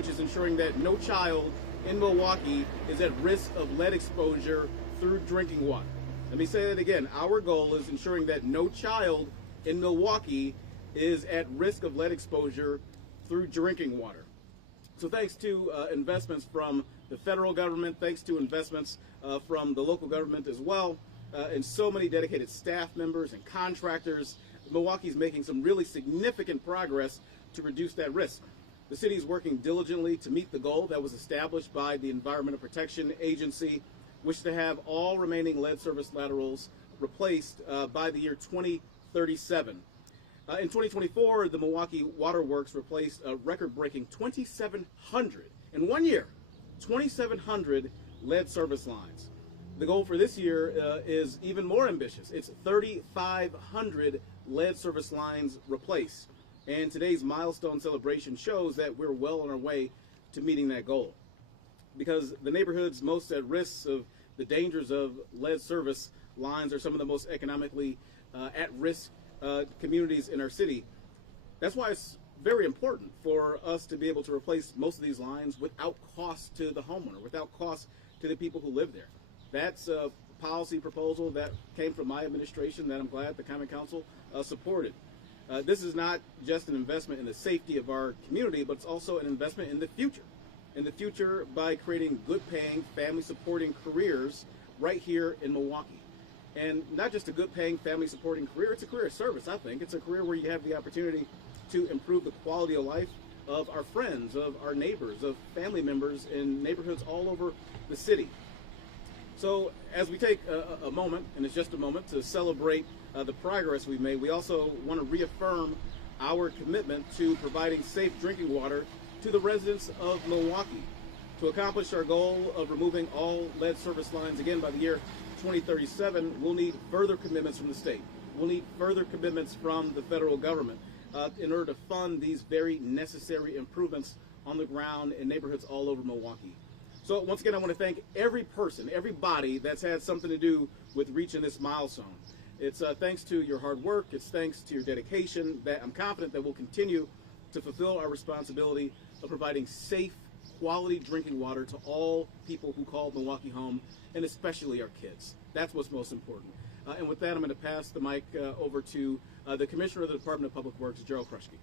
which is ensuring that no child in Milwaukee is at risk of lead exposure through drinking water. Let me say that again. Our goal is ensuring that no child in Milwaukee is at risk of lead exposure through drinking water. So thanks to investments from the federal government, thanks to investments from the local government as well, and so many dedicated staff members and contractors, Milwaukee's making some really significant progress to reduce that risk. The city is working diligently to meet the goal that was established by the Environmental Protection Agency, which is to have all remaining lead service laterals replaced by the year 2037. In 2024, the Milwaukee Water Works replaced a record-breaking 2,700, in 1 year, 2,700 lead service lines. The goal for this year is even more ambitious. It's 3,500 lead service lines replaced. And today's milestone celebration shows that we're well on our way to meeting that goal. Because the neighborhoods most at risk of the dangers of lead service lines are some of the most economically at-risk communities in our city. That's why it's very important for us to be able to replace most of these lines without cost to the homeowner, without cost to the people who live there. That's a policy proposal that came from my administration that I'm glad the Common Council supported. This is not just an investment in the safety of our community, but it's also an investment in the future. In the future by creating good-paying, family-supporting careers right here in Milwaukee. And not just a good-paying, family-supporting career, it's a career of service, I think. It's a career where you have the opportunity to improve the quality of life of our friends, of our neighbors, of family members in neighborhoods all over the city. So as we take a moment, and it's just a moment, to celebrate the progress we've made, we also want to reaffirm our commitment to providing safe drinking water to the residents of Milwaukee. To accomplish our goal of removing all lead service lines again by the year 2037, we'll need further commitments from the state. We'll need further commitments from the federal government in order to fund these very necessary improvements on the ground in neighborhoods all over Milwaukee. So once again, I want to thank every person, everybody that's had something to do with reaching this milestone. It's thanks to your hard work, it's thanks to your dedication that I'm confident that we'll continue to fulfill our responsibility of providing safe, quality drinking water to all people who call Milwaukee home, and especially our kids. That's what's most important. And with that, I'm going to pass the mic over to the Commissioner of the Department of Public Works, Gerald Kruschke.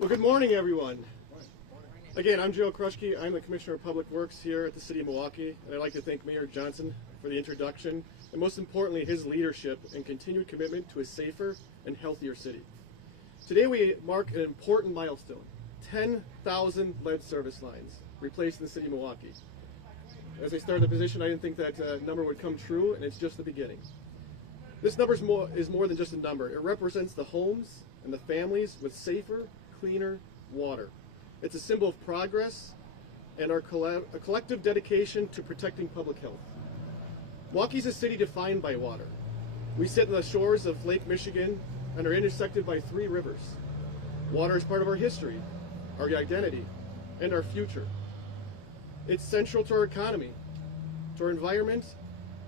Well, good morning, everyone. Again, I'm Gerald Kruschke. I'm the Commissioner of Public Works here at the City of Milwaukee, and I'd like to thank Mayor Johnson for the introduction, and most importantly, his leadership and continued commitment to a safer and healthier city. Today we mark an important milestone, 10,000 lead service lines replaced in the City of Milwaukee. As I started the position, I didn't think that number would come true, and it's just the beginning. This number is more than just a number. It represents the homes and the families with safer, cleaner water. It's a symbol of progress and a collective dedication to protecting public health. Milwaukee's a city defined by water. We sit on the shores of Lake Michigan and are intersected by 3 rivers. Water is part of our history, our identity, and our future. It's central to our economy, to our environment,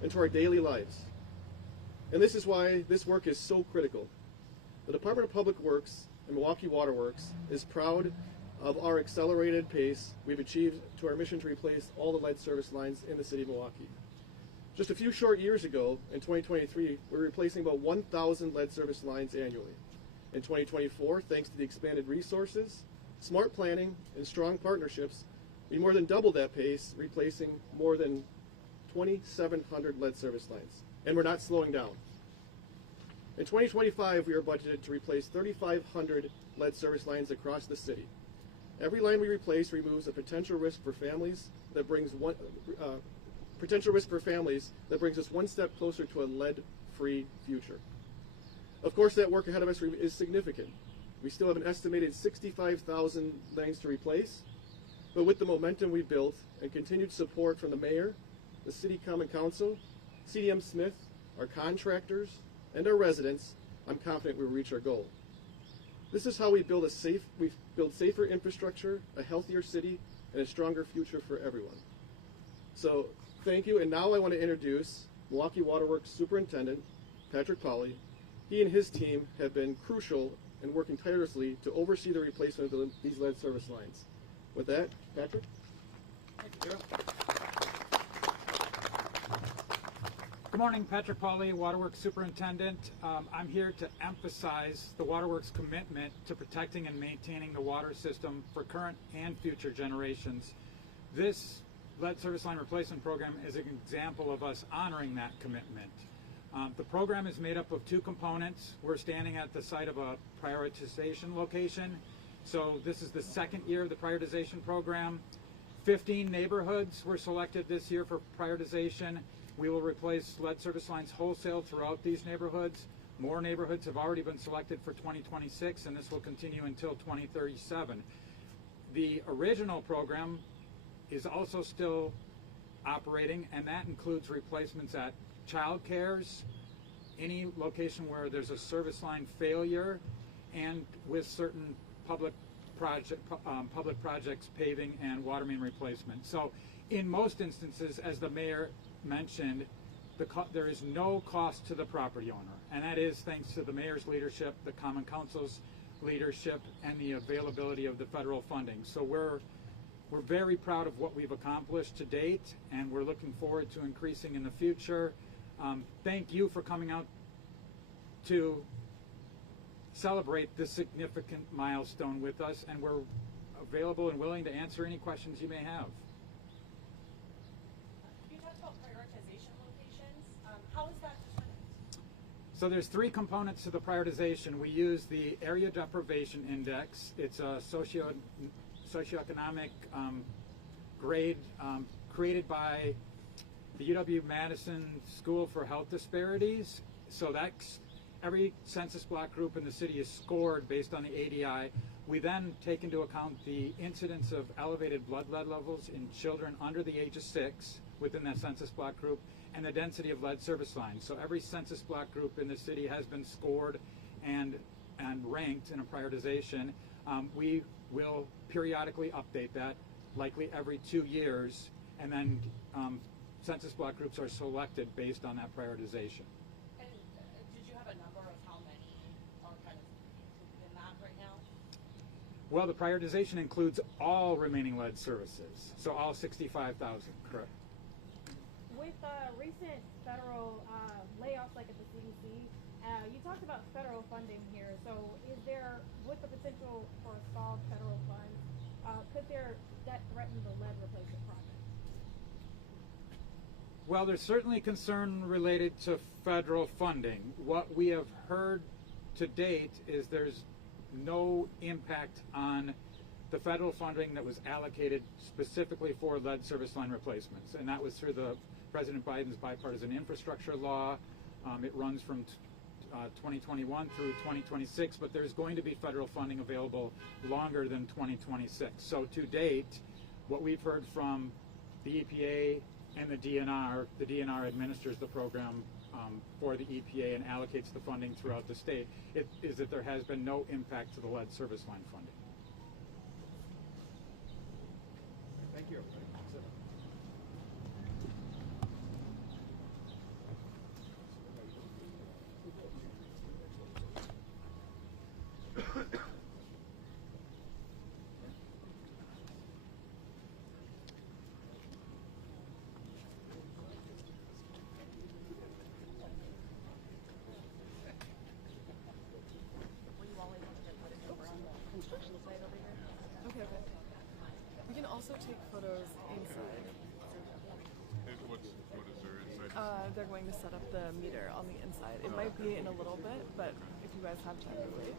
and to our daily lives. And this is why this work is so critical. The Department of Public Works and Milwaukee Water Works is proud of our accelerated pace we've achieved to our mission to replace all the lead service lines in the City of Milwaukee. Just a few short years ago, in 2023, we were replacing about 1,000 lead service lines annually. In 2024, thanks to the expanded resources, smart planning, and strong partnerships, we more than doubled that pace, replacing more than 2,700 lead service lines. And we're not slowing down. In 2025, we are budgeted to replace 3,500 lead service lines across the city. Every line we replace removes a potential risk for families that brings us one step closer to a lead-free future. Of course, that work ahead of us is significant. We still have an estimated 65,000 lines to replace, but with the momentum we've built and continued support from the mayor, the City Common Council, CDM Smith, our contractors, and our residents, I'm confident we'll reach our goal. This is how we build safer infrastructure, a healthier city, and a stronger future for everyone. So thank you, and now I want to introduce Milwaukee Water Works Superintendent Patrick Pauley He and his team have been crucial in working tirelessly to oversee the replacement of these lead service lines. With that, Patrick? Thank you, Joe. Good morning, Patrick Pauly, Waterworks Superintendent. I'm here to emphasize the Waterworks commitment to protecting and maintaining the water system for current and future generations. This lead service line replacement program is an example of us honoring that commitment. The program is made up of two components. We're standing at the site of a prioritization location. So this is the second year of the prioritization program. 15 neighborhoods were selected this year for prioritization. We will replace lead service lines wholesale throughout these neighborhoods. More neighborhoods have already been selected for 2026, and this will continue until 2037. The original program is also still operating, and that includes replacements at child cares, any location where there's a service line failure, and with certain public projects, paving and water main replacement. So in most instances, as the mayor mentioned, there is no cost to the property owner, and that is thanks to the mayor's leadership, the Common Council's leadership, and the availability of the federal funding. So we're very proud of what we've accomplished to date, and we're looking forward to increasing in the future. Thank you for coming out to celebrate this significant milestone with us, and we're available and willing to answer any questions you may have. You talked about prioritization locations. How is that determined? So there's three components to the prioritization. We use the Area Deprivation Index. It's a socioeconomic grade created by the UW-Madison School for Health Disparities. So that's every census block group in the city is scored based on the ADI. We then take into account the incidence of elevated blood lead levels in children under the age of 6 within that census block group, and the density of lead service lines. So every census block group in the city has been scored and ranked in a prioritization. We will periodically update that, likely every 2 years, and then census block groups are selected based on that prioritization. And did you have a number of how many are kind of included in that right now? Well, the prioritization includes all remaining lead services, so all 65,000, correct? With recent federal layoffs like at the CDC, you talked about federal funding here. So is there, with the potential for a stalled federal funds, could that threaten the lead replacement project? Well, there's certainly concern related to federal funding. What we have heard to date is there's no impact on the federal funding that was allocated specifically for lead service line replacements, and that was through the President Biden's bipartisan infrastructure law. It runs from 2021 through 2026, but there's going to be federal funding available longer than 2026. So to date, what we've heard from the EPA and the DNR administers the program for the EPA and allocates the funding throughout the state, is that there has been no impact to the lead service line funding. Thank you. Okay. We can also take photos inside. What is there inside? They're going to set up the meter on the inside. It might be in a little bit, but if you guys have time to wait.